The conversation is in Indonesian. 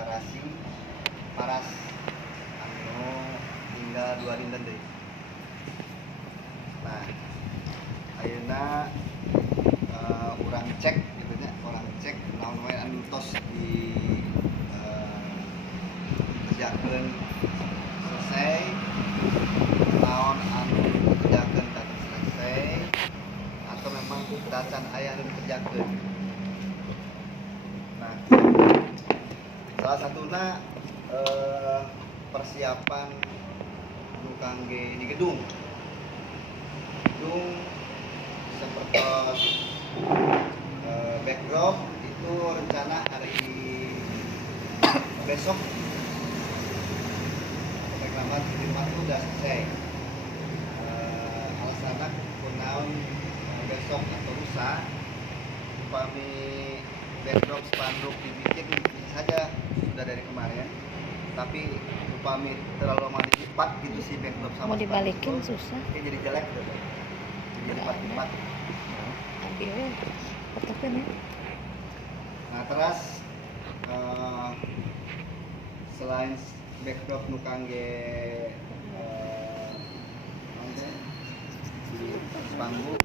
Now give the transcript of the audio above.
dekorasi paras anu tinggal 2 dinten deui. Nah, ayeuna urang cek gitu nya, urang cek naon wae anu tos di kerjakeun selesai, naon anu kerjakeun tadi selesai atau memang kita can aya anu dikerjakeun. Nah, salah satuna persiapan nu kangge di gedung seperti backdrop itu rencana hari besok reklaman di rumah itu udah selesai. Alasannya kunaon besok atau lusa upami backdrop spanduk dibikin bisa saja sudah dari kemarin, tapi upami terlalu lama dilipat gitu sih backdrop sama mau dibalikin itu, susah jadi jelek gitu. Jadi lipat-lipat. ambilnya potoknya nih. Nah terus selain backdrop nu kangge di panggung